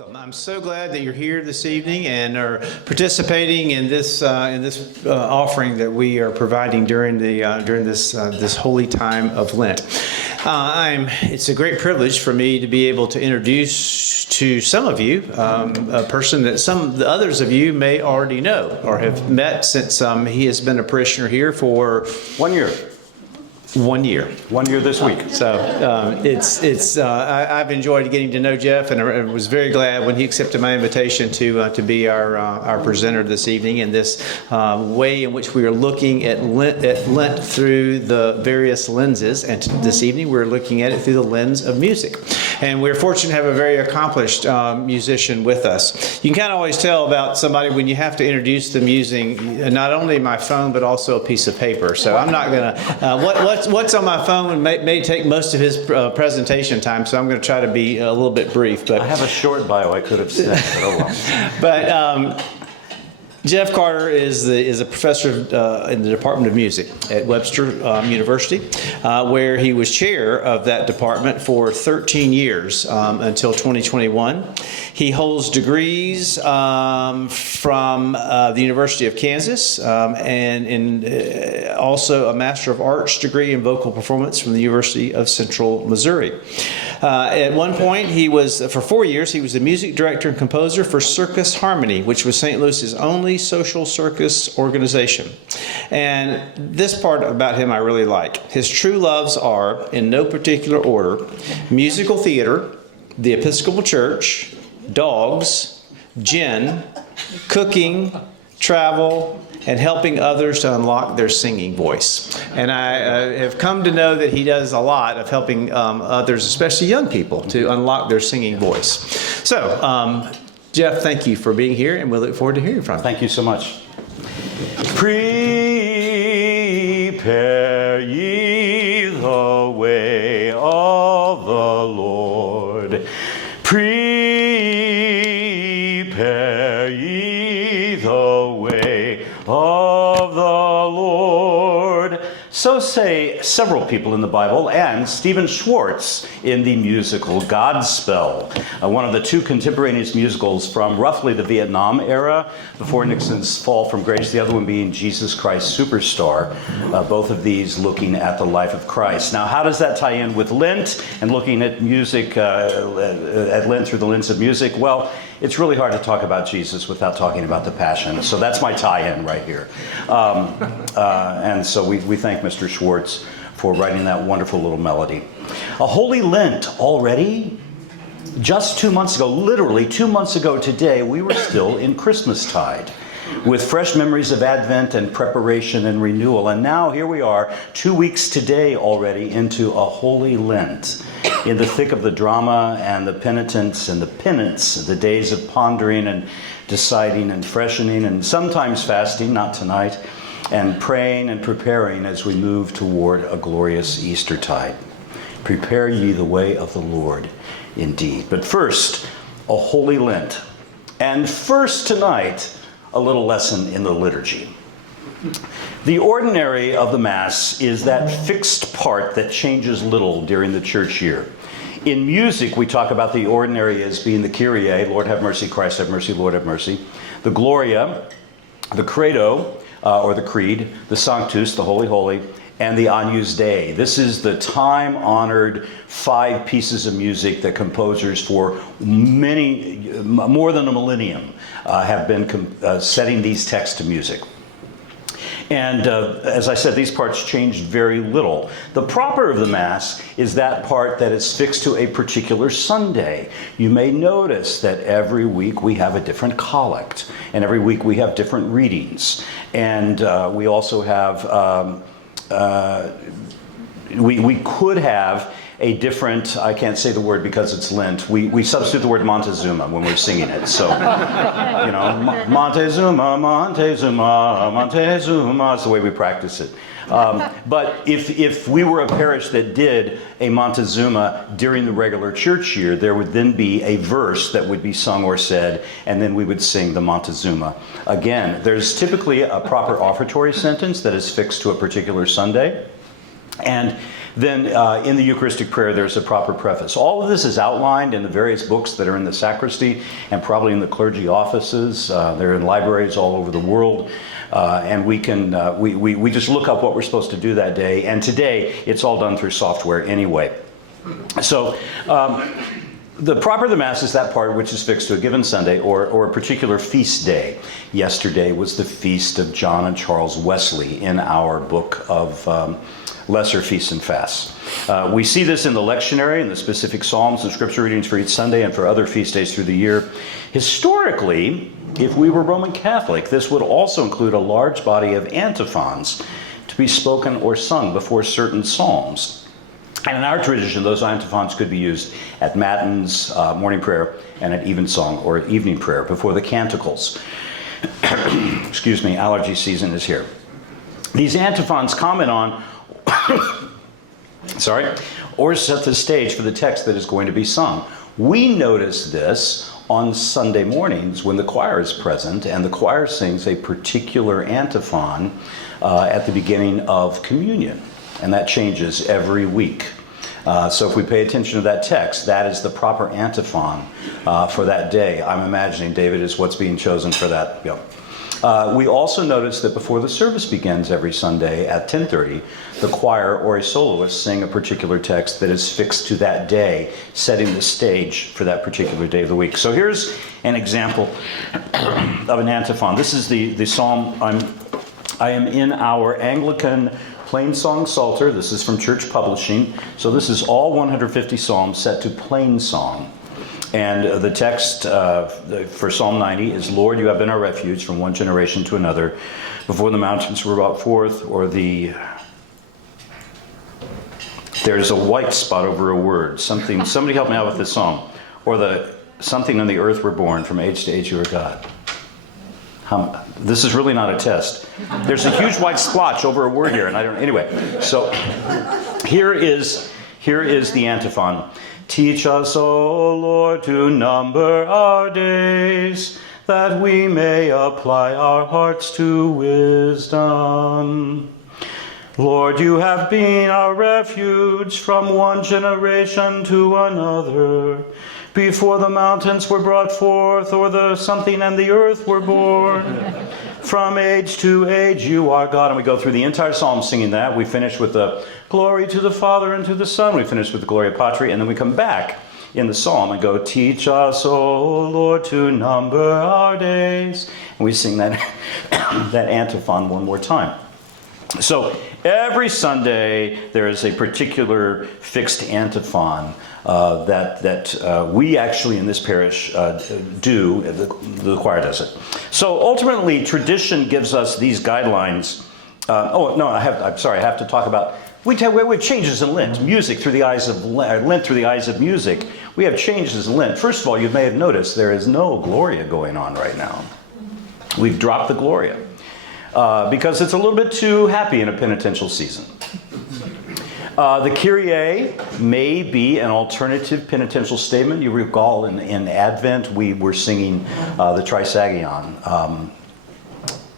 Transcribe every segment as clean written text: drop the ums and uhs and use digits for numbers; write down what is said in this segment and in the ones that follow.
Welcome. I'm so glad that you're here this evening and are participating in this offering that we are providing during this holy time of Lent. It's a great privilege for me to be able to introduce to some of you a person that the others of you may already know or have met since he has been a parishioner here for 1 year. 1 year. 1 year this week. So I've enjoyed getting to know Jeff, and I was very glad when he accepted my invitation to be our presenter this evening in this way in which we are looking at Lent through the various lenses. And this evening we're looking at it through the lens of music. And we're fortunate to have a very accomplished musician with us. You can kind of always tell about somebody when you have to introduce them using not only my phone but also a piece of paper. So I'm not going to what's on my phone may take most of his presentation time, so I'm going to try to be a little bit brief. But I have a short bio I could have sent, but oh well. But Jeff Carter is a professor in the Department of Music at Webster University, where he was chair of that department for 13 years until 2021. He holds degrees from the University of Kansas and also a Master of Arts degree in vocal performance from the University of Central Missouri. At one point, for 4 years, he was the music director and composer for Circus Harmony, which was St. Louis's only social circus organization. And this part about him I really like. His true loves are, in no particular order, musical theater, the Episcopal Church, dogs, gin, cooking, travel, and helping others to unlock their singing voice. And I have come to know that he does a lot of helping others, especially young people, to unlock their singing voice. So, Jeff, thank you for being here, and we look forward to hearing from you. Thank you so much. Prepare ye the way of the Lord. Prepare ye the way of the Lord. So say several people in the Bible, and Stephen Schwartz in the musical Godspell, one of the two contemporaneous musicals from roughly the Vietnam era, before Nixon's fall from grace, the other one being Jesus Christ Superstar, both of these looking at the life of Christ. Now, how does that tie in with Lent and looking at music, at Lent through the lens of music? Well, it's really hard to talk about Jesus without talking about the Passion. So that's my tie-in right here. And so we thank Mr. Schwartz for writing that wonderful little melody. A Holy Lent already? Just 2 months ago, literally 2 months ago today, we were still in Christmastide, with fresh memories of Advent and preparation and renewal. And now here we are, 2 weeks today already into a Holy Lent, in the thick of the drama and the penitence and the penance, the days of pondering and deciding and freshening and sometimes fasting, not tonight, and praying and preparing as we move toward a glorious Eastertide. Prepare ye the way of the Lord, indeed. But first, a Holy Lent. And first tonight, a little lesson in the liturgy. The ordinary of the Mass is that fixed part that changes little during the church year. In music, we talk about the ordinary as being the Kyrie, Lord have mercy, Christ have mercy, Lord have mercy, the Gloria, the Credo, or the Creed, the Sanctus, the Holy Holy, and the Agnus Dei. This is the time-honored 5 pieces of music that composers for more than a millennium have been setting these texts to music. And as I said, these parts changed very little. The proper of the Mass is that part that is fixed to a particular Sunday. You may notice that every week we have a different collect, and every week we have different readings. And we also have, we could have a different, I can't say the word because it's Lent, we substitute the word Montezuma when we're singing it. So, you know, Montezuma, Montezuma, Montezuma, is the way we practice it. But if we were a parish that did a Montezuma during the regular church year, there would then be a verse that would be sung or said, and then we would sing the Montezuma. Again, there's typically a proper offertory sentence that is fixed to a particular Sunday. And Then in the Eucharistic prayer, there's a proper preface. All of this is outlined in the various books that are in the sacristy and probably in the clergy offices. They're in libraries all over the world. And we can we just look up what we're supposed to do that day. And today, it's all done through software anyway. So the proper of the Mass is that part which is fixed to a given Sunday or a particular feast day. Yesterday was the feast of John and Charles Wesley in our book of Lesser Feasts and Fasts. We see this in the lectionary and the specific psalms and scripture readings for each Sunday and for other feast days through the year. Historically, if we were Roman Catholic, this would also include a large body of antiphons to be spoken or sung before certain psalms. And in our tradition, those antiphons could be used at matins, morning prayer, and at evensong or evening prayer before the canticles. Excuse me, allergy season is here. These antiphons comment on, or set the stage for the text that is going to be sung. We notice this on Sunday mornings when the choir is present and the choir sings a particular antiphon at the beginning of communion. And that changes every week. So if we pay attention to that text, that is the proper antiphon for that day. I'm imagining, David, is what's being chosen for that. Yep. We also notice that before the service begins every Sunday at 10:30, the choir or a soloist sing a particular text that is fixed to that day, setting the stage for that particular day of the week. So here's an example of an antiphon. This is the psalm. I am in our Anglican Plain Song Psalter. This is from Church Publishing. So this is all 150 psalms set to plain song. And the text for Psalm 90 is, Lord, you have been our refuge from one generation to another. Before the mountains were brought forth, or there's a white spot over a word. Somebody help me out with this song. Or something on the earth were born, from age to age you are God. This is really not a test. There's a huge white splotch over a word here, and I don't. Anyway, so here is the antiphon. Teach us, O Lord, to number our days, that we may apply our hearts to wisdom. Lord, you have been our refuge from one generation to another. Before the mountains were brought forth, or the something and the earth were born. From age to age you are God. And we go through the entire psalm singing that. We finish with the glory to the Father and to the Son. We finish with the Gloria Patri. And then we come back in the psalm and go, teach us, O Lord, to number our days. And we sing that, that antiphon one more time. So every Sunday there is a particular fixed antiphon that we actually in this parish do. The choir does it. So ultimately, tradition gives us these guidelines. I have to talk about. We have changes in Lent. Music through the eyes of Lent through the eyes of music. We have changes in Lent. First of all, you may have noticed there is no Gloria going on right now. We've dropped the Gloria. Because it's a little bit too happy in a penitential season. The Kyrie may be an alternative penitential statement. You recall in Advent we were singing the Trisagion,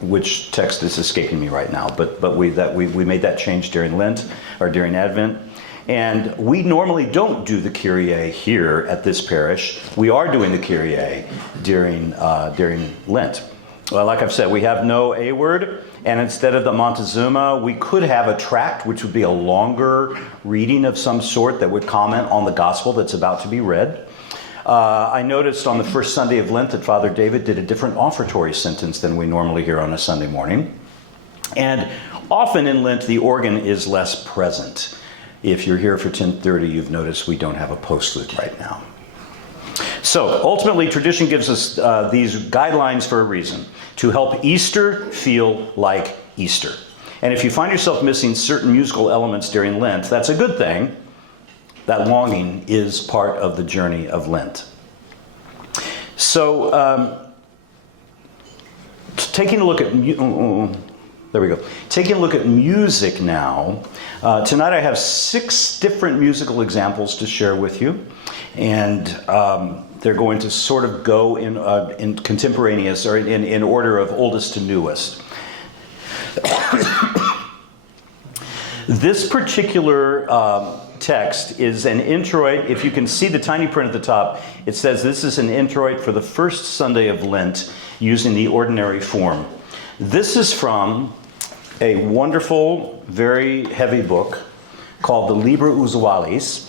which text is escaping me right now. But we made that change during Lent or during Advent. And we normally don't do the Kyrie here at this parish. We are doing the Kyrie during Lent. Well, like I've said, we have no A word, and instead of the Montezuma, we could have a tract, which would be a longer reading of some sort that would comment on the gospel that's about to be read. I noticed on the first Sunday of Lent that Father David did a different offertory sentence than we normally hear on a Sunday morning. And often in Lent, the organ is less present. If you're here for 10:30, you've noticed we don't have a postlude right now. So ultimately, tradition gives us these guidelines for a reason, to help Easter feel like Easter. And if you find yourself missing certain musical elements during Lent, that's a good thing. That longing is part of the journey of Lent. So taking a look at Taking a look at music now. Tonight I have 6 different musical examples to share with you. And they're going to sort of go in contemporaneous or in order of oldest to newest. This particular text is an introit. If you can see the tiny print at the top, it says this is an introit for the first Sunday of Lent using the ordinary form. This is from a wonderful, very heavy book called the Liber Usualis,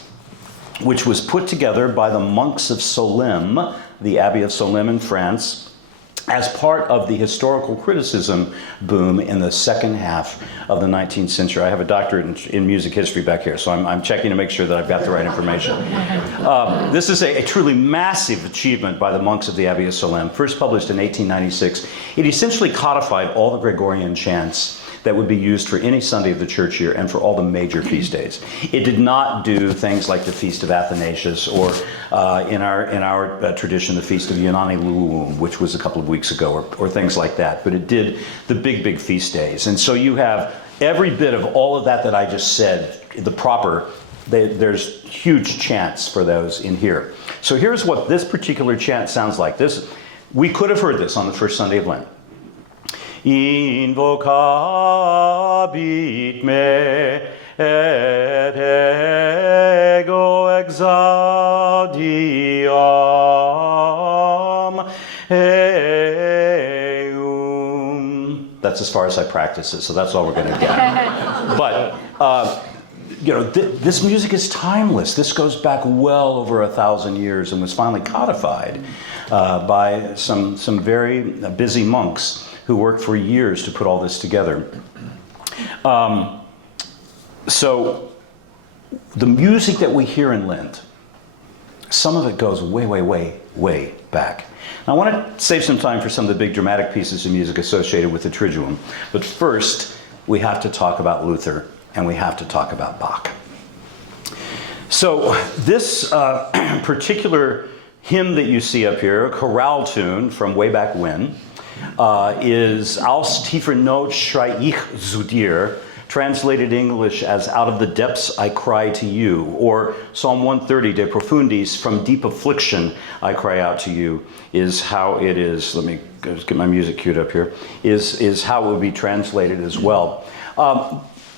which was put together by the monks of Solesmes, the Abbey of Solesmes in France, as part of the historical criticism boom in the second half of the 19th century. I have a doctorate in music history back here, so I'm checking to make sure that I've got the right information. This is a truly massive achievement by the monks of the Abbey of Solesmes, first published in 1896. It essentially codified all the Gregorian chants that would be used for any Sunday of the church year and for all the major feast days. It did not do things like the Feast of Athanasius or in our tradition, the Feast of Yonani Luum, which was a couple of weeks ago, or things like that. But it did the big feast days. And so you have every bit of all of that I just said, there's huge chants for those in here. So here's what this particular chant sounds like. We could have heard this on the first Sunday of Lent. Invocabit me et ego exaudiam eum. That's as far as I practice it, so that's all we're going to get. But this music is timeless. This goes back well over 1,000 years and was finally codified by some very busy monks who worked for years to put all this together. So the music that we hear in Lent, some of it goes way back. Now, I want to save some time for some of the big dramatic pieces of music associated with the Triduum. But first, we have to talk about Luther, and we have to talk about Bach. So this particular hymn that you see up here, a chorale tune from way back when, is Aus tiefer Not schrei ich zu dir, translated English as Out of the Depths I Cry to You, or Psalm 130, De Profundis, From Deep Affliction I Cry Out to You, is how it is. Let me just get my music queued up here. Is how it would be translated as well.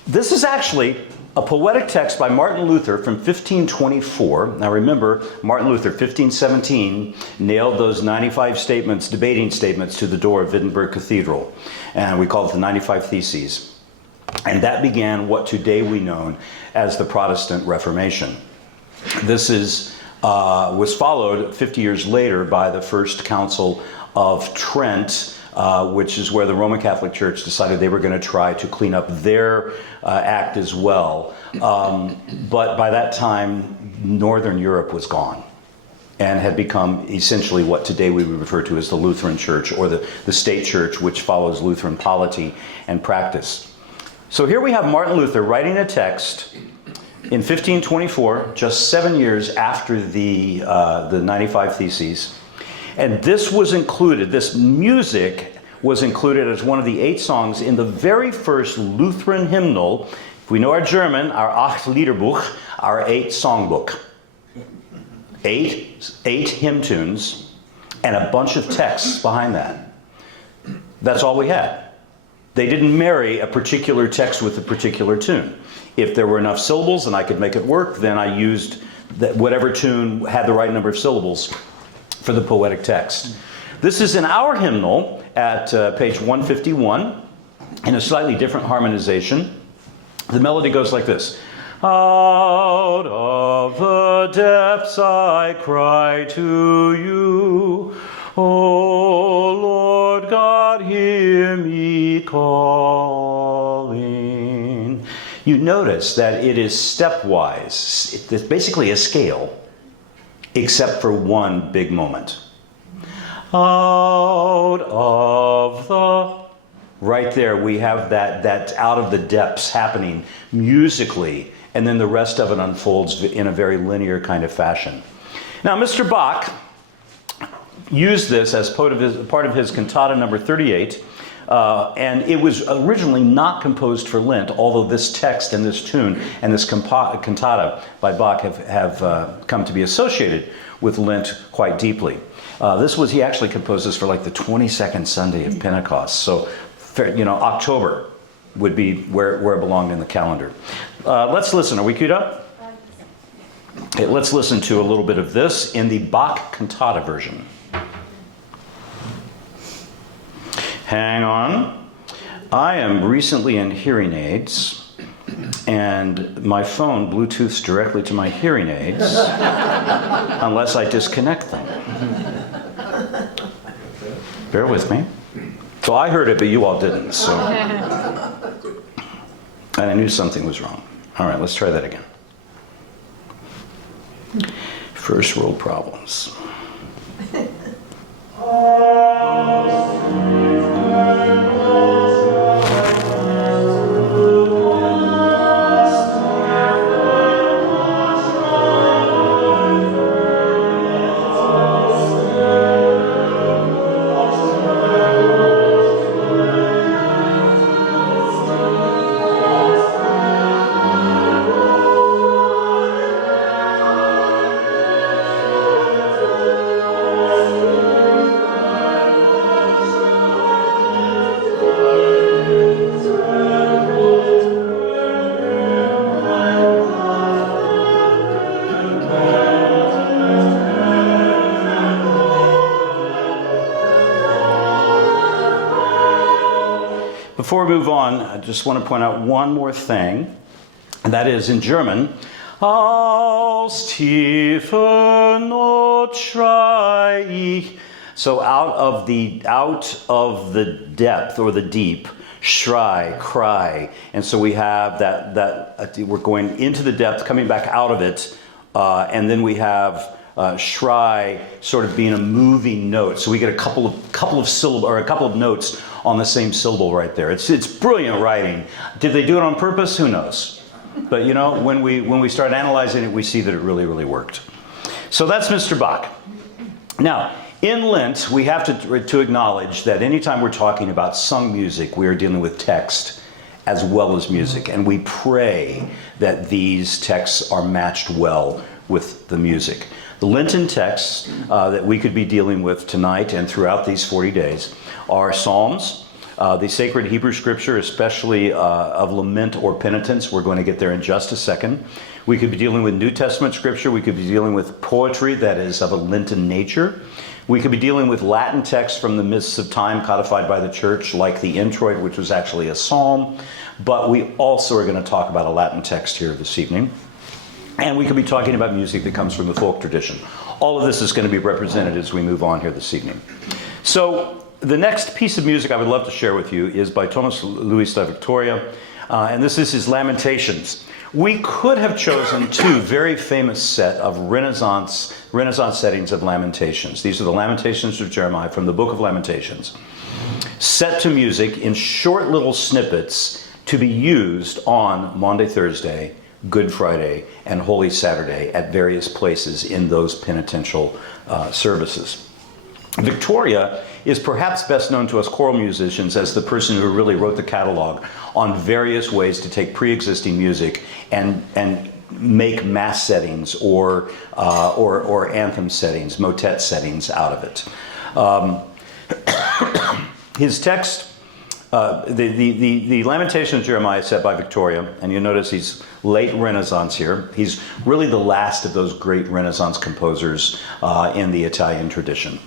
This is actually a poetic text by Martin Luther from 1524. Now remember, Martin Luther, 1517, nailed those 95 statements, debating statements, to the door of Wittenberg Cathedral. And we call it the 95 Theses. And that began what today we know as the Protestant Reformation. This was followed 50 years later by the First Council of Trent, which is where the Roman Catholic Church decided they were going to try to clean up their act as well. But by that time, Northern Europe was gone and had become essentially what today we would refer to as the Lutheran Church, or the state church, which follows Lutheran polity and practice. So here we have Martin Luther writing a text in 1524, just 7 years after the 95 Theses. And this music was included as one of the 8 songs in the very first Lutheran hymnal. If we know our German, our Acht Liederbuch, our 8 songbook. 8 hymn tunes and a bunch of texts behind that. That's all we had. They didn't marry a particular text with a particular tune. If there were enough syllables and I could make it work, then I used whatever tune had the right number of syllables for the poetic text. This is in our hymnal at page 151 in a slightly different harmonization. The melody goes like this. Out of the depths I cry to you, O Lord God, hear me calling. You notice that it is stepwise. It's basically a scale, except for one big moment. Out of the... Right there, we have that out of the depths happening musically, and then the rest of it unfolds in a very linear kind of fashion. Now, Mr. Bach used this as part of his cantata number 38, and it was originally not composed for Lent, although this text and this tune and this cantata by Bach have come to be associated with Lent quite deeply. He actually composed this for like the 22nd Sunday of Pentecost, so October. would be where it belonged in the calendar. Let's listen. Are we queued up? Okay, let's listen to a little bit of this in the Bach cantata version. Hang on. I am recently in hearing aids, and my phone Bluetooths directly to my hearing aids unless I disconnect them. Bear with me. So I heard it, but you all didn't. So, and I knew something was wrong. All right, let's try that again. First world problems. Before we move on, I just want to point out one more thing, and that is in German, aus tiefer Not schrei ich. So out of the depth or the deep, schrei, cry. And so we have that we're going into the depth, coming back out of it, and then we have schrei sort of being a moving note. So we get a couple of syllables or a couple of notes on the same syllable right there. It's brilliant writing. Did they do it on purpose? Who knows? But you know, when we start analyzing it, we see that it really worked. So that's Mr. Bach. Now, in Lent, we have to acknowledge that anytime we're talking about sung music, we are dealing with text as well as music, and we pray that these texts are matched well with the music. The Lenten texts that we could be dealing with tonight and throughout these 40 days are Psalms, the sacred Hebrew scripture, especially of lament or penitence. We're going to get there in just a second. We could be dealing with New Testament scripture. We could be dealing with poetry that is of a Lenten nature. We could be dealing with Latin texts from the mists of time codified by the church, like the Introit, which was actually a psalm. But we also are going to talk about a Latin text here this evening. And we could be talking about music that comes from the folk tradition. All of this is going to be represented as we move on here this evening. So the next piece of music I would love to share with you is by Thomas Louis da Victoria, and this is his Lamentations. We could have chosen two very famous set of Renaissance settings of Lamentations. These are the Lamentations of Jeremiah from the Book of Lamentations, set to music in short little snippets to be used on Maundy Thursday, Good Friday, and Holy Saturday at various places in those penitential services. Victoria is perhaps best known to us choral musicians as the person who really wrote the catalog on various ways to take pre-existing music and make mass settings or anthem settings, motet settings out of it. His text, the Lamentation of Jeremiah is set by Victoria, and you notice he's late Renaissance here. He's really the last of those great Renaissance composers in the Italian tradition.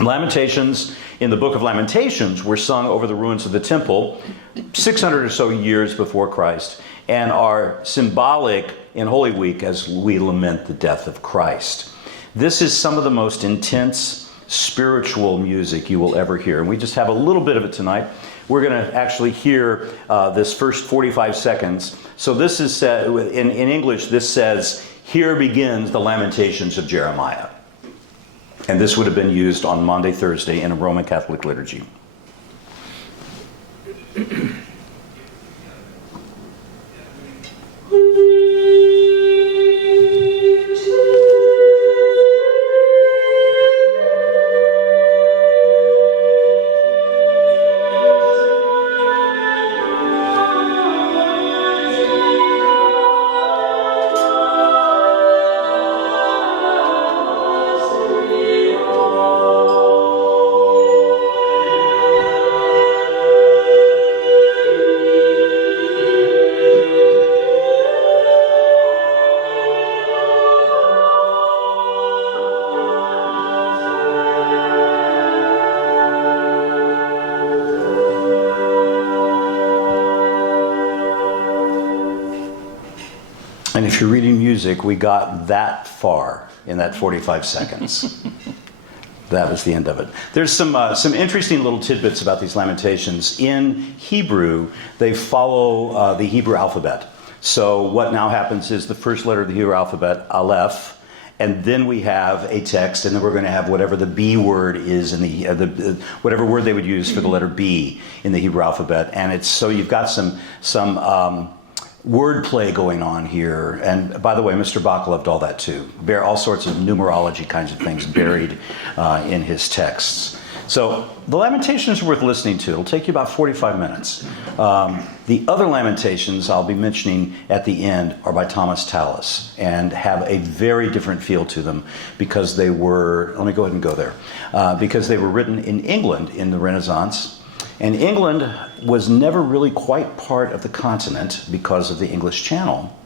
Lamentations in the Book of Lamentations were sung over the ruins of the temple 600 or so years before Christ and are symbolic in Holy Week as we lament the death of Christ. This is some of the most intense spiritual music you will ever hear, and we just have a little bit of it tonight. We're going to actually hear this first 45 seconds. So this is said, in English, this says, "Here begins the Lamentations of Jeremiah." And this would have been used on Maundy Thursday in a Roman Catholic liturgy. if you're reading music, we got that far in that 45 seconds. That was the end of it. There's some interesting little tidbits about these lamentations. In Hebrew, they follow the Hebrew alphabet. So what now happens is the first letter of the Hebrew alphabet, Aleph, and then we have a text, and then we're going to have whatever the B word is in the whatever word they would use for the letter B in the Hebrew alphabet. And it's so you've got some wordplay going on here. And by the way, Mr. Bach loved all that too. All sorts of numerology kinds of things buried in his texts. So the Lamentations are worth listening to. It'll take you about 45 minutes. The other Lamentations I'll be mentioning at the end are by Thomas Tallis and have a very different feel to them because they were, let me go ahead and go there, because they were written in England in the Renaissance. And England was never really quite part of the continent because of the English Channel.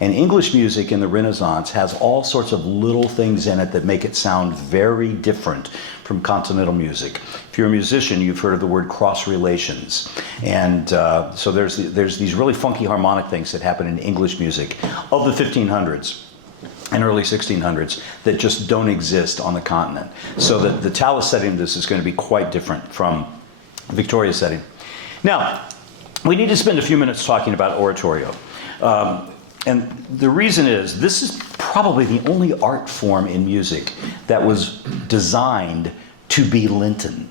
And English music in the Renaissance has all sorts of little things in it that make it sound very different from continental music. If you're a musician, you've heard of the word cross relations. And so there's these really funky harmonic things that happen in English music of the 1500s and early 1600s that just don't exist on the continent. So the Tallis setting of this is going to be quite different from Victoria setting. Now, we need to spend a few minutes talking about oratorio. And the reason is, this is probably the only art form in music that was designed to be Lenten.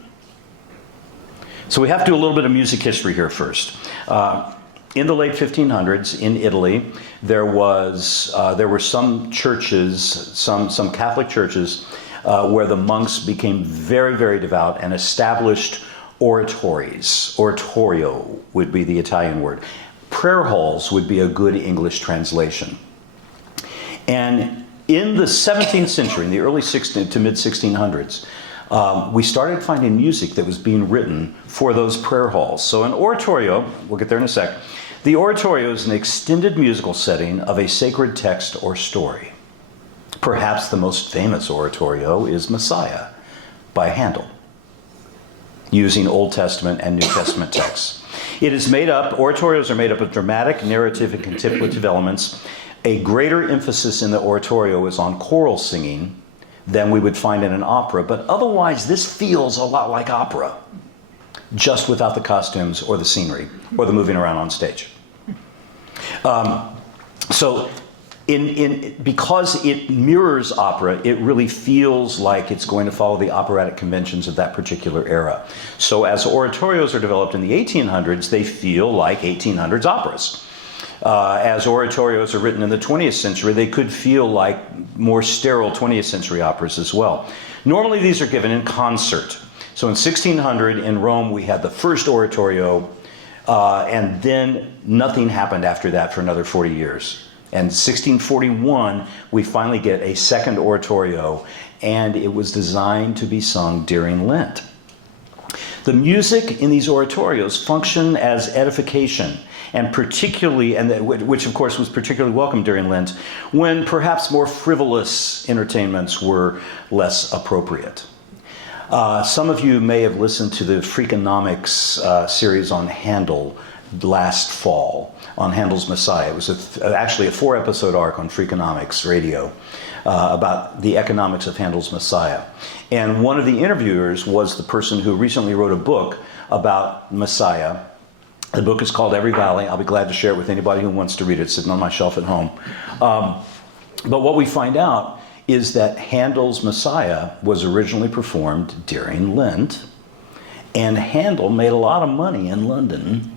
So we have to do a little bit of music history here first. In the late 1500s in Italy, there were some churches, some Catholic churches, where the monks became very, very devout and established oratories. Oratorio would be the Italian word. Prayer halls would be a good English translation. And in the 17th century, in the early to mid 1600s, we started finding music that was being written for those prayer halls. So an oratorio, we'll get there in a sec, the oratorio is an extended musical setting of a sacred text or story. Perhaps the most famous oratorio is Messiah by Handel, using Old Testament and New Testament texts. Oratorios are made up of dramatic, narrative, and contemplative elements. A greater emphasis in the oratorio is on choral singing than we would find in an opera, but otherwise this feels a lot like opera, just without the costumes or the scenery or the moving around on stage. Because it mirrors opera, it really feels like it's going to follow the operatic conventions of that particular era. So as oratorios are developed in the 1800s, they feel like 1800s operas. As oratorios are written in the 20th century, they could feel like more sterile 20th century operas as well. Normally these are given in concert. So in 1600 in Rome, we had the first oratorio, and then nothing happened after that for another 40 years. And 1641, we finally get a second oratorio, and it was designed to be sung during Lent. The music in these oratorios function as edification, and which of course was particularly welcome during Lent, when perhaps more frivolous entertainments were less appropriate. Some of you may have listened to the Freakonomics series on Handel last fall, on Handel's Messiah. It was actually a 4-episode arc on Freakonomics radio about the economics of Handel's Messiah. And one of the interviewers was the person who recently wrote a book about Messiah. The book is called Every Valley. I'll be glad to share it with anybody who wants to read it. It's sitting on my shelf at home. But what we find out is that Handel's Messiah was originally performed during Lent, and Handel made a lot of money in London.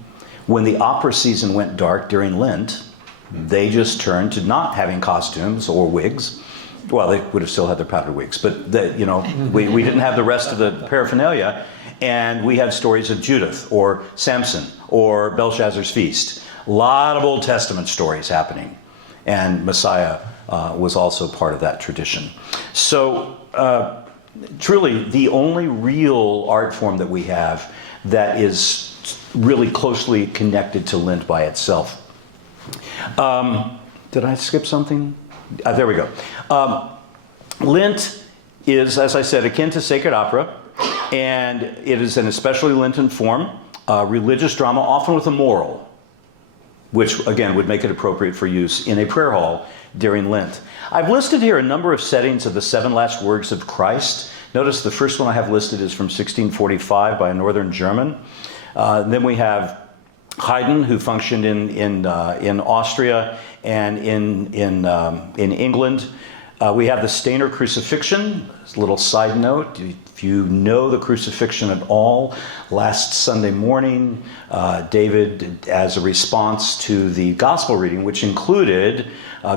When the opera season went dark during Lent, they just turned to not having costumes or wigs. Well, they would have still had their powdered wigs, but we didn't have the rest of the paraphernalia, and we had stories of Judith or Samson or Belshazzar's feast. A lot of Old Testament stories happening, and Messiah was also part of that tradition. So truly, the only real art form that we have that is really closely connected to Lent by itself. Did I skip something? There we go. Lent is, as I said, akin to sacred opera, and it is an especially Lenten form, religious drama, often with a moral. which again would make it appropriate for use in a prayer hall during Lent. I've listed here a number of settings of the 7 last words of Christ. Notice the first one I have listed is from 1645 by a northern German. Then we have Haydn, who functioned in Austria and in England. We have the Stainer crucifixion. A little side note, if you know the crucifixion at all, last Sunday morning, David, as a response to the gospel reading, which included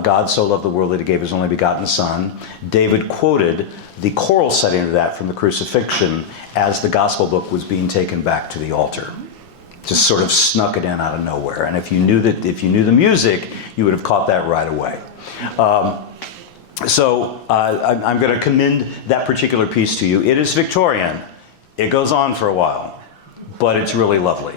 God so loved the world that he gave his only begotten Son, David quoted the choral setting of that from the crucifixion as the gospel book was being taken back to the altar. Just sort of snuck it in out of nowhere. And if you knew the music, you would have caught that right away. So I'm going to commend that particular piece to you. It is Victorian. It goes on for a while, but it's really lovely.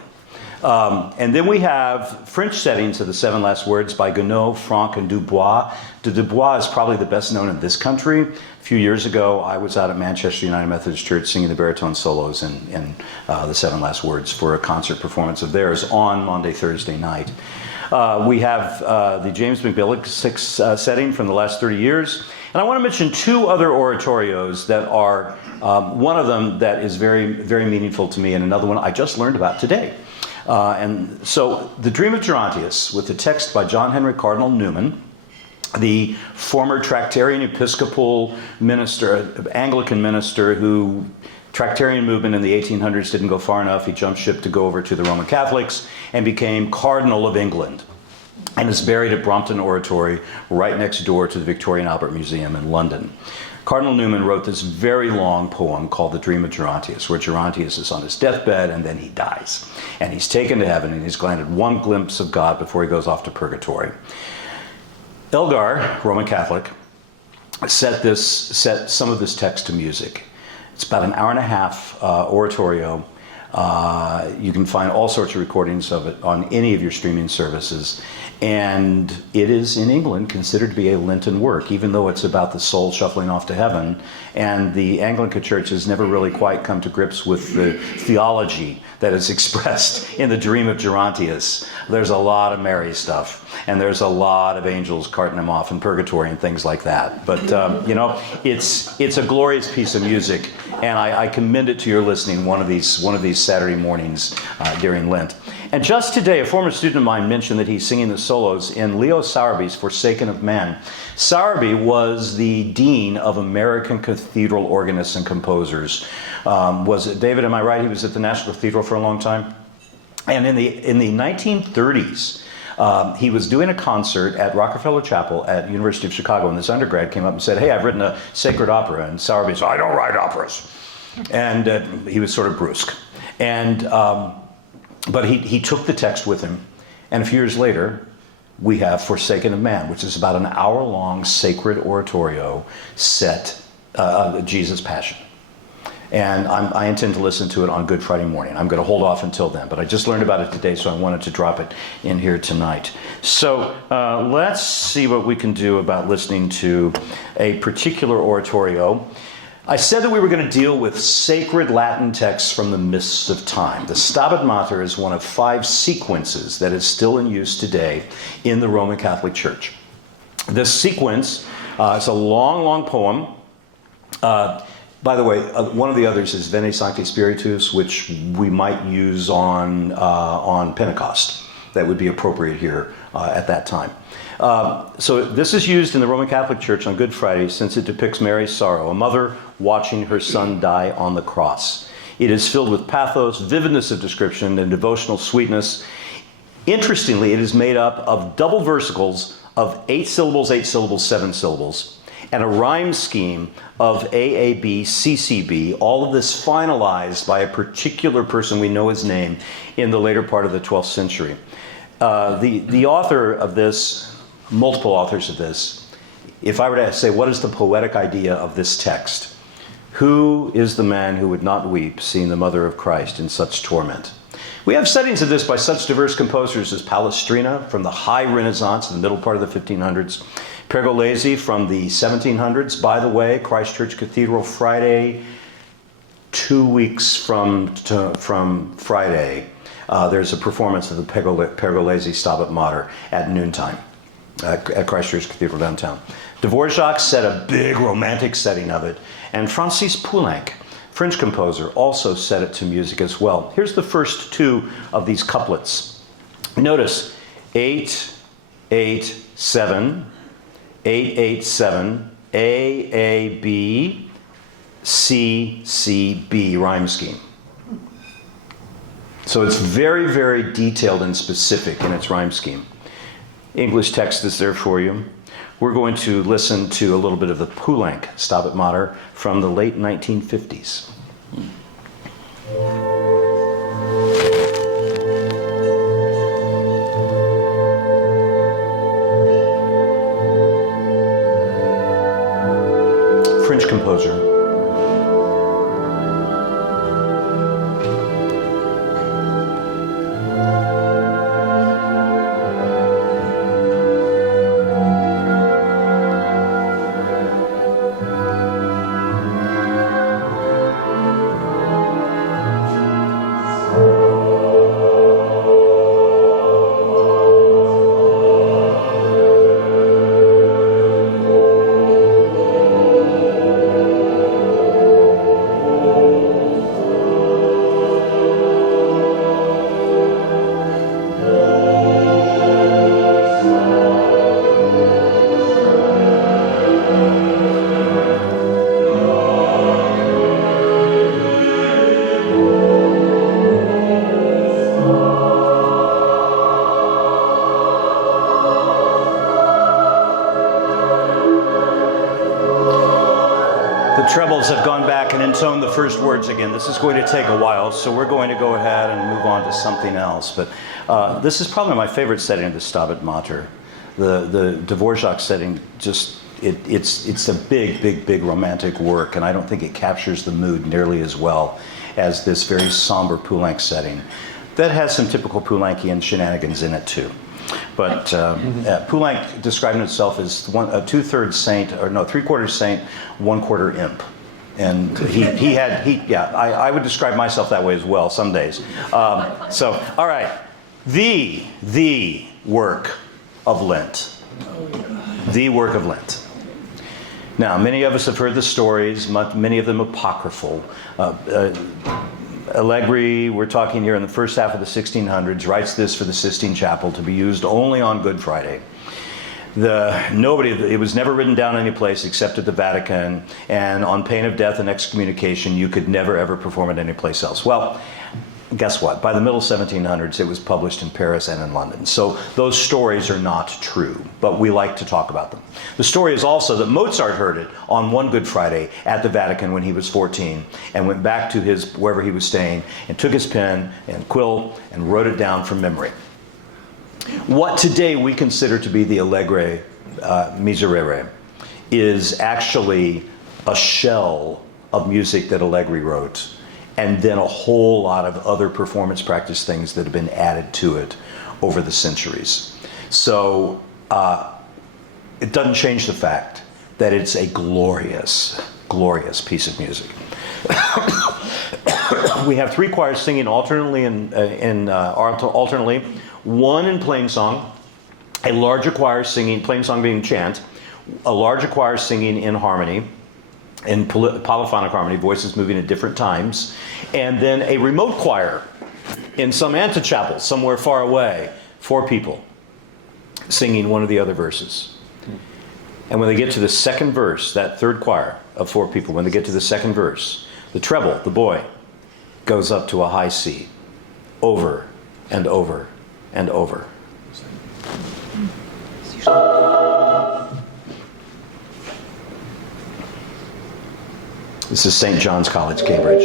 And then we have French settings of the 7 last words by Gounod, Franck, and Dubois. Dubois is probably the best known in this country. A few years ago, I was out at Manchester United Methodist Church singing the baritone solos in the 7 last words for a concert performance of theirs on Maundy, Thursday night. We have the James McBillick 6 setting from the last 30 years. And I want to mention 2 other oratorios that are, one of them that is very, very meaningful to me, and another one I just learned about today. And so the Dream of Gerontius, with the text by John Henry Cardinal Newman, the former Tractarian Episcopal minister, Anglican minister who Tractarian movement in the 1800s didn't go far enough. He jumped ship to go over to the Roman Catholics and became Cardinal of England, and is buried at Brompton Oratory right next door to the Victoria and Albert Museum in London. Cardinal Newman wrote this very long poem called The Dream of Gerontius, where Gerontius is on his deathbed and then he dies. And he's taken to heaven and he's granted one glimpse of God before he goes off to purgatory. Elgar, Roman Catholic, set some of this text to music. It's about an hour and a half oratorio. You can find all sorts of recordings of it on any of your streaming services. And it is, in England, considered to be a Lenten work, even though it's about the soul shuffling off to heaven. And the Anglican Church has never really quite come to grips with the theology that is expressed in the Dream of Gerontius. There's a lot of Mary stuff, and there's a lot of angels carting him off in purgatory and things like that. But, it's a glorious piece of music, and I commend it to your listening one of these Saturday mornings during Lent. And just today, a former student of mine mentioned that he's singing the solos in Leo Sowerby's Forsaken of Man. Sowerby was the dean of American cathedral organists and composers. Was it, David, am I right? He was at the National Cathedral for a long time? And in the 1930s, he was doing a concert at Rockefeller Chapel at the University of Chicago, and this undergrad came up and said, "Hey, I've written a sacred opera." And Sowerby said, "I don't write operas." And he was sort of brusque. And but he took the text with him, and a few years later, we have Forsaken of Man, which is about an hour-long sacred oratorio set Jesus' Passion. And I intend to listen to it on Good Friday morning. I'm going to hold off until then, but I just learned about it today, so I wanted to drop it in here tonight. So let's see what we can do about listening to a particular oratorio. I said that we were going to deal with sacred Latin texts from the mists of time. The Stabat Mater is one of 5 sequences that is still in use today in the Roman Catholic Church. This sequence is a long, long poem. By the way, one of the others is Veni Sancte Spiritus, which we might use on Pentecost. That would be appropriate here at that time. So this is used in the Roman Catholic Church on Good Friday since it depicts Mary's sorrow, a mother watching her son die on the cross. It is filled with pathos, vividness of description, and devotional sweetness. Interestingly, it is made up of double versicles of 8 syllables, 8 syllables, 7 syllables, and a rhyme scheme of AAB, CCB, all of this finalized by a particular person, we know his name, in the later part of the 12th century. The author of this, multiple authors of this, if I were to say, what is the poetic idea of this text? Who is the man who would not weep, seeing the mother of Christ in such torment? We have settings of this by such diverse composers as Palestrina from the high Renaissance in the middle part of the 1500s, Pergolesi from the 1700s. By the way, Christ Church Cathedral Friday, 2 weeks from Friday, there's a performance of the Pergolesi Stabat Mater at noontime at Christ Church Cathedral downtown. Dvorak set a big romantic setting of it, and Francis Poulenc, French composer, also set it to music as well. Here's the first two of these couplets. Notice 8, 8, 7, 8, 8, 7, A, A, B, C, C, B rhyme scheme. So it's very, very detailed and specific in its rhyme scheme. English text is there for you. We're going to listen to a little bit of the Poulenc Stabat Mater from the late 1950s. French composer. Trebles have gone back and intoned the first words again. This is going to take a while, so we're going to go ahead and move on to something else. But this is probably my favorite setting of the Stabat Mater. The Dvorak setting, it's a big romantic work, and I don't think it captures the mood nearly as well as this very somber Poulenc setting. That has some typical Poulencian shenanigans in it too. But Poulenc described himself as a two-thirds saint, or no, three-quarters saint, one-quarter imp. And I would describe myself that way as well some days. So, all right, the work of Lent. The work of Lent. Now, many of us have heard the stories, many of them apocryphal. Allegri, we're talking here in the first half of the 1600s, writes this for the Sistine Chapel to be used only on Good Friday. It was never written down any place except at the Vatican, and on pain of death and excommunication, you could never ever perform it anyplace else. Well, guess what? By the middle 1700s, it was published in Paris and in London. So those stories are not true, but we like to talk about them. The story is also that Mozart heard it on one Good Friday at the Vatican when he was 14 and went back to wherever he was staying and took his pen and quill and wrote it down from memory. What today we consider to be the Allegri Miserere is actually a shell of music that Allegri wrote, and then a whole lot of other performance practice things that have been added to it over the centuries. So it doesn't change the fact that it's a glorious, glorious piece of music. We have three choirs singing alternately, alternately, one in plain song, a larger choir singing, plain song being chant, a larger choir singing in harmony, in polyphonic harmony, voices moving at different times, and then a remote choir in some antechapel somewhere far away, 4 people singing one of the other verses. And when they get to the second verse, that third choir of 4 people, when they get to the second verse, the treble, the boy, goes up to a high C, over and over and over. This is St. John's College, Cambridge.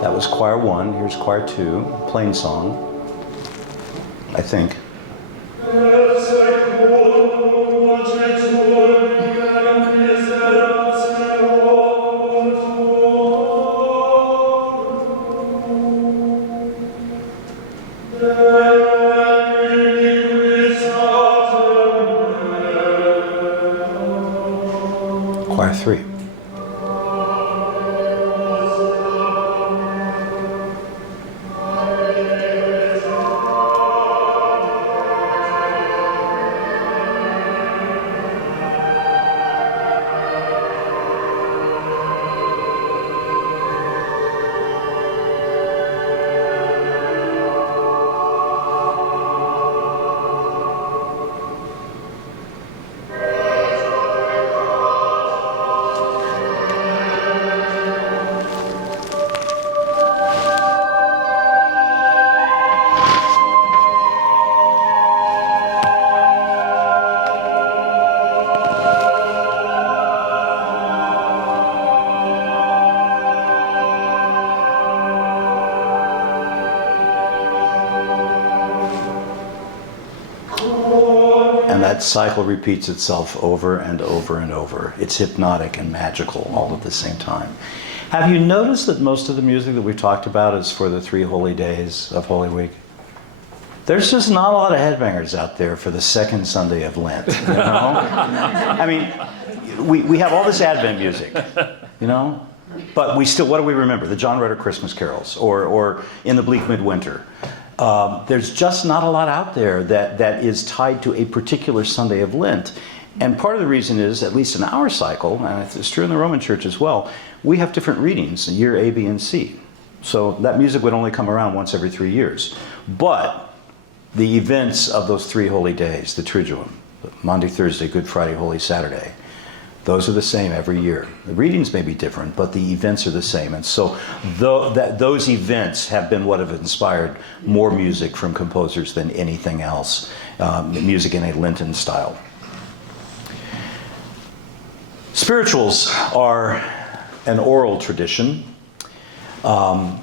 That was choir 1. Here's choir 2, plain song, I think. Choir 3. And that cycle repeats itself over and over and over. It's hypnotic and magical all at the same time. Have you noticed that most of the music that we've talked about is for the 3 holy days of Holy Week? There's just not a lot of headbangers out there for the second Sunday of Lent, you know? I mean, we have all this Advent music, you know? But we still, what do we remember? The John Ritter Christmas carols, or In the Bleak Midwinter. There's just not a lot out there that is tied to a particular Sunday of Lent. And part of the reason is, at least in our cycle, and it's true in the Roman Church as well, we have different readings, year A, B, and C. So that music would only come around once every 3 years. But the events of those 3 holy days, the Triduum, Monday, Thursday, Good Friday, Holy Saturday, those are the same every year. The readings may be different, but the events are the same. And so those events have been what have inspired more music from composers than anything else, music in a Lenten style. Spirituals are an oral tradition.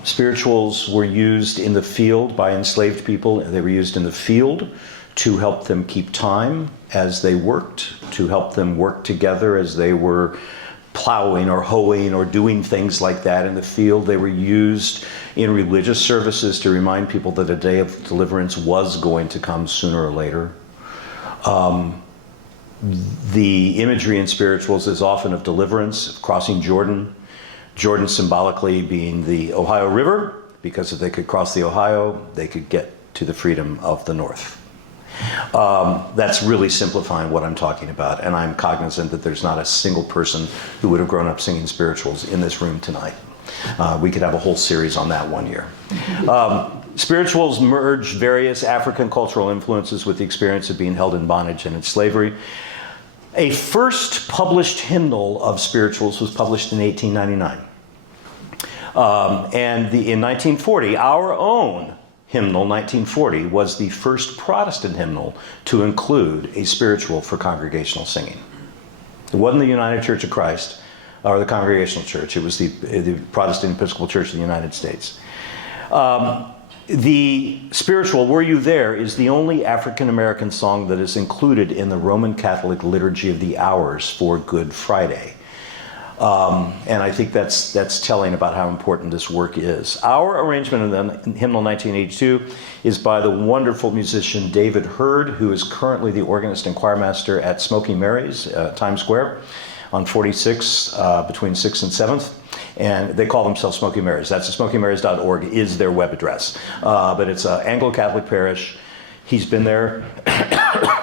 Spirituals were used in the field by enslaved people. They were used in the field to help them keep time as they worked, to help them work together as they were plowing or hoeing or doing things like that in the field. They were used in religious services to remind people that a day of deliverance was going to come sooner or later. The imagery in spirituals is often of deliverance, of crossing Jordan. Jordan symbolically being the Ohio River, because if they could cross the Ohio, they could get to the freedom of the North. That's really simplifying what I'm talking about, and I'm cognizant that there's not a single person who would have grown up singing spirituals in this room tonight. We could have a whole series on that one year. Spirituals merge various African cultural influences with the experience of being held in bondage and in slavery. A first published hymnal of spirituals was published in 1899. In 1940, our own hymnal, 1940, was the first Protestant hymnal to include a spiritual for congregational singing. It wasn't the United Church of Christ or the Congregational Church. It was the Protestant Episcopal Church of the United States. The spiritual, Were You There, is the only African-American song that is included in the Roman Catholic Liturgy of the Hours for Good Friday. And I think that's telling about how important this work is. Our arrangement of the hymnal 1982 is by the wonderful musician David Hurd, who is currently the organist and choirmaster at Smoky Mary's, Times Square, on 46 between 6th and 7th. And they call themselves Smoky Marys. That's smokymarys.org is their web address. But it's an Anglo-Catholic parish. He's been there,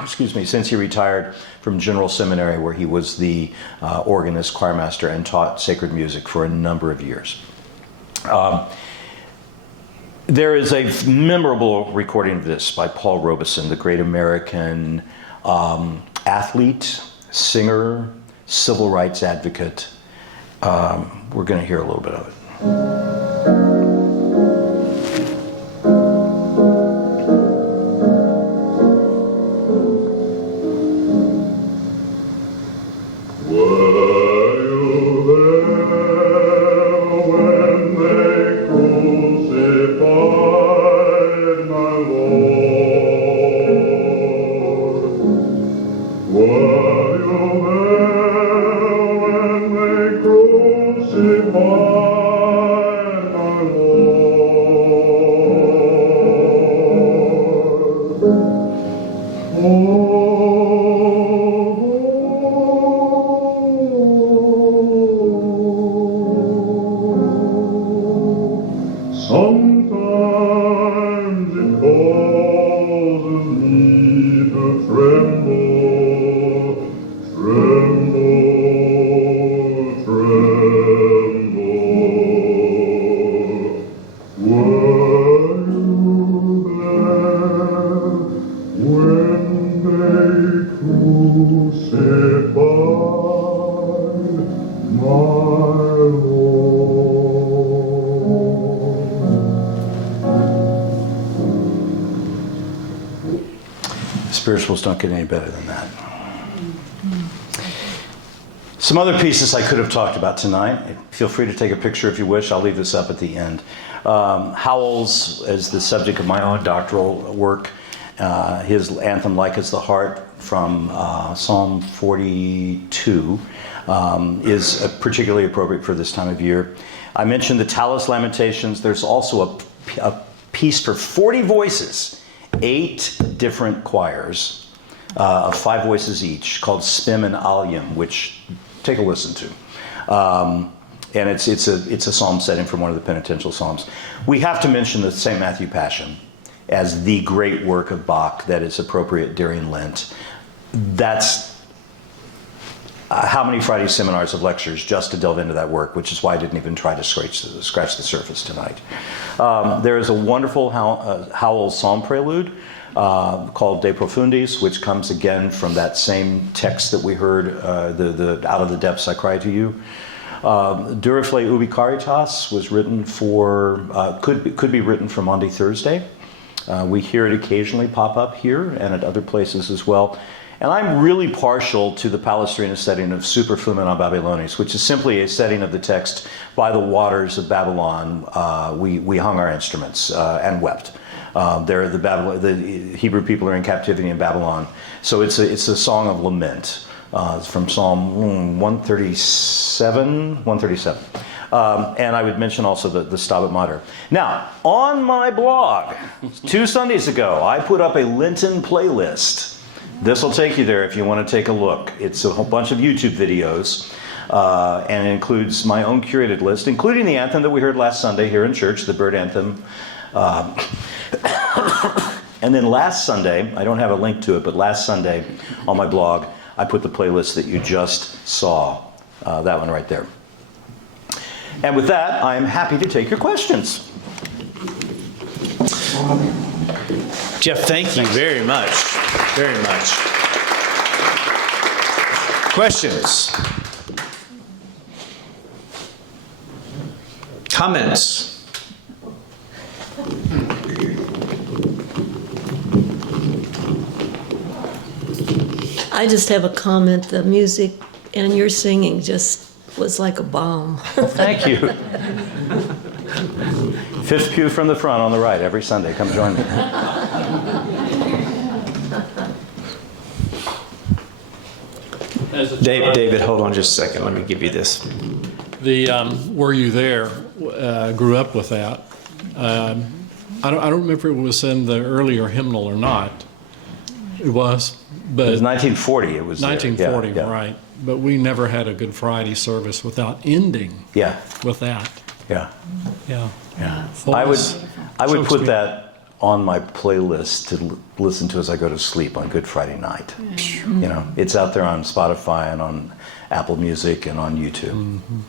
excuse me, since he retired from General Seminary, where he was the organist, choirmaster, and taught sacred music for a number of years. There is a memorable recording of this by Paul Robeson, the great American athlete, singer, civil rights advocate. We're going to hear a little bit of it. Were you there when they Sometimes it causes me to tremble, tremble, tremble. Were you there when they crucified my Spirituals don't get any better than that. Some other pieces I could have talked about tonight. Feel free to take a picture if you wish. I'll leave this up at the end. Howells is the subject of my own doctoral work. His anthem, Like Is the Heart, from Psalm 42, is particularly appropriate for this time of year. I mentioned the Tallis Lamentations. There's also a piece for 40 voices, 8 different choirs of 5 voices each, called Spim and Allium, which take a listen to. And it's a psalm setting from one of the penitential psalms. We have to mention the St. Matthew Passion as the great work of Bach that is appropriate during Lent. That's how many Friday seminars of lectures just to delve into that work, which is why I didn't even try to scratch the surface tonight. There is a wonderful Howells psalm prelude called De Profundis, which comes again from that same text that we heard, the Out of the Depths I Cry to You. Durifle Ubi Caritas was written for, could be written for Maundy Thursday. We hear it occasionally pop up here and at other places as well. And I'm really partial to the Palestrina setting of Super Flumen Babylonis, which is simply a setting of the text, by the waters of Babylon we hung our instruments and wept. The Hebrew people are in captivity in Babylon. So it's a song of lament from Psalm 137. And I would mention also the Stabat Mater. Now, on my blog, 2 Sundays ago, I put up a Lenten playlist. This will take you there if you want to take a look. It's a whole bunch of YouTube videos, and it includes my own curated list, including the anthem that we heard last Sunday here in church, the Bird Anthem. And then last Sunday, I don't have a link to it, but last Sunday on my blog, I put the playlist that you just saw, that one right there. And with that, I'm happy to take your questions. Jeff, thank you very much. Very much. Questions? Comments? I just have a comment. The music and your singing just was like a bomb. Thank you. 5th pew from the front on the right every Sunday. Come join me. David, hold on just a second. Let me give you this. Were you there? Grew up with that. I don't remember if it was in the earlier hymnal or not. It was, but It was 1940. It was 1940, there. Yeah. right? But we never had a Good Friday service without ending Yeah, with that. yeah, Yeah. yeah. Well, I would so put sweet. that on my playlist to listen to as I go to sleep on Good Friday night. You know, it's out there on Spotify and on Apple Music and on YouTube. Mm-hmm.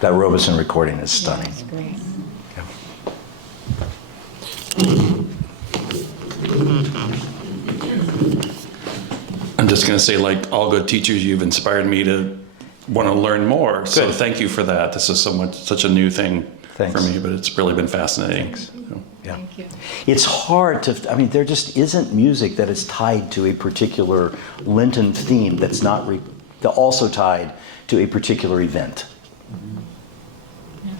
That Robeson recording is stunning. Great. I'm just going to say, like all good teachers, you've inspired me to want to learn more. So Good. thank you for that. This is such a new thing Thanks. for me, but it's really been fascinating. So, Yeah. Thank you. It's hard to, there just isn't music that is tied to a particular Lenten theme that's not also tied to a particular event.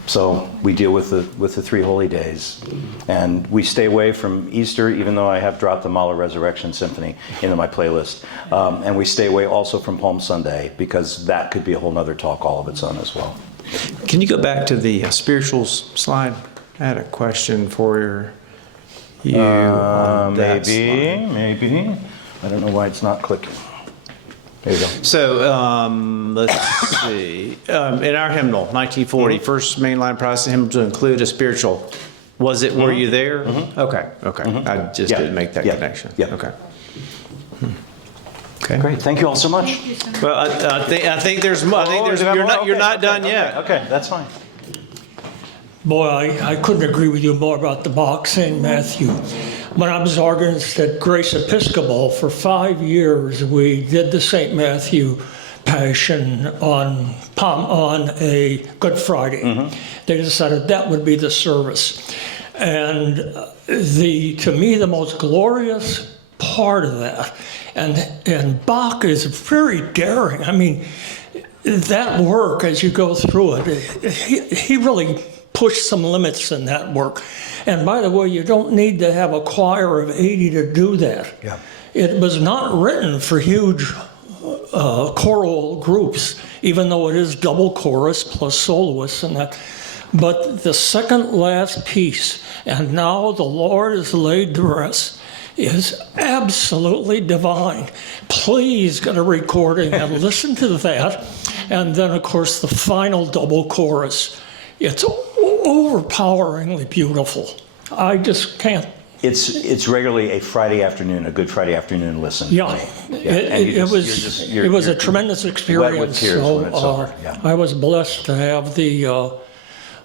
So we deal with the 3 holy days, and we stay away from Easter, even though I have dropped the Mahler Resurrection Symphony into my playlist, and we stay away also from Palm Sunday, because that could be a whole nother talk all of its own as well. Can you go back to the spirituals slide? I had a question for you. On that slide. Maybe. I don't know why it's not clicking. There you go. So let's see. In our hymnal, 1940, first mainline Protestant hymnal to include a spiritual. Was it? Were you there? Okay. I just Yeah. didn't make that Yeah. connection. Yeah. Okay. Okay. Great. Thank you all so much. Well, I think there's more. I think there's. You're not done yet. Okay, that's fine. Boy, I couldn't agree with you more about the Bach St. Matthew. When I was organist at Grace Episcopal for 5 years, we did the St. Matthew Passion on a Good Friday. They decided that would be the service. And to me, the most glorious part of that, and Bach is very daring. I mean, that work, as you go through it, he really pushed some limits in that work. And by the way, you don't need to have a choir of 80 to do that. Yeah. It was not written for huge choral groups, even though it is double chorus plus soloists and that. But the second last piece, and now the Lord is laid to rest, is absolutely divine. Please get a recording and listen to that. And then, of course, the final double chorus. It's overpoweringly beautiful. I just can't. It's regularly a Friday afternoon, a Good Friday afternoon listen. Yeah, And it was a tremendous experience. wet with tears when it's over. Yeah. I was blessed to have the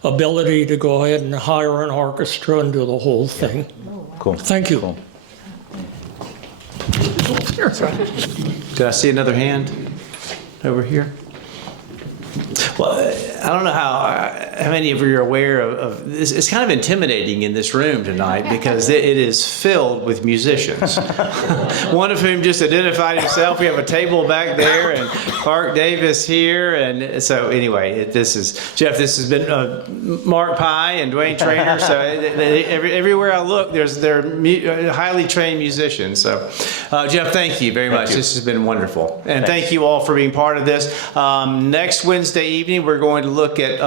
ability to go ahead and hire an orchestra and do the whole thing. Cool. Thank you. Cool. Did I see another hand over here? Well, I don't know how many of you are aware of this. It's kind of intimidating in this room tonight because it is filled with musicians. One of whom just identified himself. We have a table back there, and Clark Davis here. And so anyway, this is Jeff. This has been Mark Pye and Dwayne Trainer. So everywhere I look, they're highly trained musicians. So Jeff, thank you very much. This has been wonderful, and thank you all for being part of this. Next Wednesday evening, we're going to look at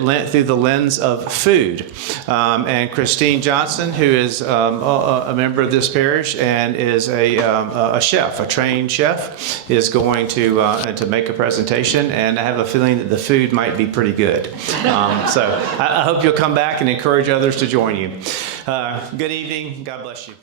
Lent through the lens of food. And Christine Johnson, who is a member of this parish and is a chef, a trained chef, is going to make a presentation. And I have a feeling that the food might be pretty good. So I hope you'll come back and encourage others to join you. Good evening. God bless you.